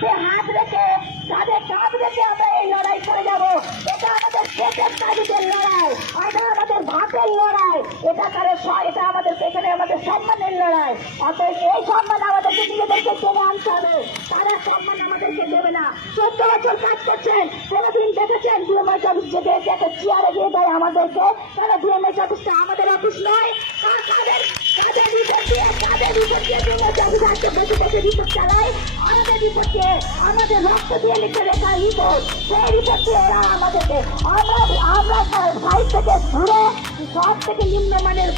কাঁধে হাত রেখে কাঁধে কাঁধ রেখে আমরা এই লড়াই করে যাব। এটা আমাদের পেটের তাগিদের লড়াই, এটা আমাদের ভাতের লড়াই, এটা কারও এটা আমাদের এখানে আমাদের সম্মানের লড়াই। অতএব এই সম্মান আমাদেরকে নিজেদেরকে টেনে আনতে হবে। তারা সম্মান আমাদেরকে দেবে না। চোদ্দ বছর কাজ করছেন কোনোদিন দেখেছেন ডিএমএস অফিস যেতে একটা চেয়ারে দিয়ে দেয় আমাদেরকে। তারা ডিএমএস অফিসটা আমাদের অফিস নয় তাদের তাদের রিপোর্ট দিয়ে, তাদের রিপোর্ট দিয়ে ডিএমএস অফিস আজকে বসে বসে রিপোর্ট চালায়। আমাদের রিপোর্টে আমাদের রক্ত দিয়ে লিখে রেখা রিপোর্ট, সেই রিপোর্ট ওরা আমাদেরকে, আমরা আমরা সাইড থেকে ঘুরে সব থেকে নিম্নমানের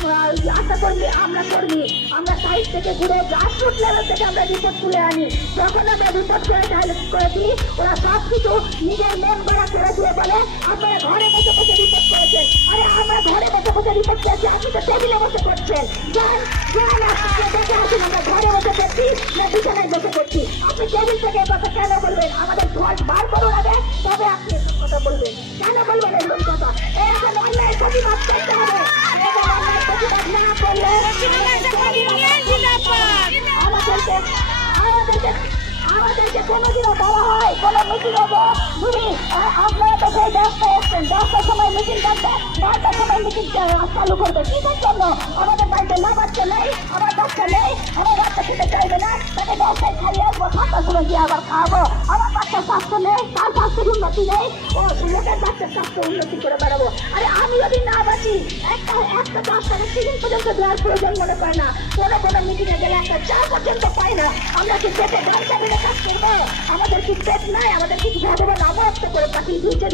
আশা কর্মী আমরা কর্মী, আমরা সাইড থেকে ঘুরে গ্রাসরুট লেভেল থেকে আমরা রিপোর্ট তুলে আনি। যখন আমরা রিপোর্ট করে তাহলে করে দিই ওরা সব কিছু নিজের মন গড়া করে দিয়ে বলে, আপনারা ঘরে বসে বসে রিপোর্ট করেছেন। আরে, আমরা ঘরে বসে বসে রিপোর্ট করেছি, আপনি তো টেবিলে বসে করছেন। যান যান আপনি দেখে আসুন আমরা ঘরে বসে করছি না বিছানায় বসে করছি আপনি টেবিল থেকে কথা কেন বলবেন আমাদের ঘর বার করুন আগে তবে আপনি এসব কথা বলবেন। কেন বলবেন এরকম কথা? এই জন্য অন্যায় প্রতিবাদ করতে হবে। অন্যায় প্রতিবাদ না করলে আমাদেরকে আমাদেরকে আমাদেরকে কোনোদিনও বলা হয় কোনো মিটিং হবে তুমি আ- আপনারা তো সেই দশটা এসছেন দশটার সময় মিটিং করতে বারোটার সময় মিটিং চালু করবে। কিসের জন্য? আমাদের বাড়িতে মা বাচ্চা নেই আমার বাচ্চা নেই আমার বাচ্চা খেতে সাতটার গিয়ে আবার খাব? আমার বাচ্চার স্বাস্থ্য নেই, তার স্বাস্থ্যের উন্নতি নেই। ও লোকের বাচ্চার স্বাস্থ্য উন্নতি করে বেড়াবো। আরে আমি যদি না বাঁচি, একটা একটা দশ টাকা টিফিন পর্যন্ত দেওয়ার প্রয়োজন মনে করে না। কোনো কোনো মিটিংয়ে গেলে একটা চা পর্যন্ত পাই না। আমরা কি পেটে গামছা বেড়ে কাজ করব? আমাদের কি পেট নাই? আমাদের কি ভগবান নামস্ত করে পাঠিয়ে দিয়েছে?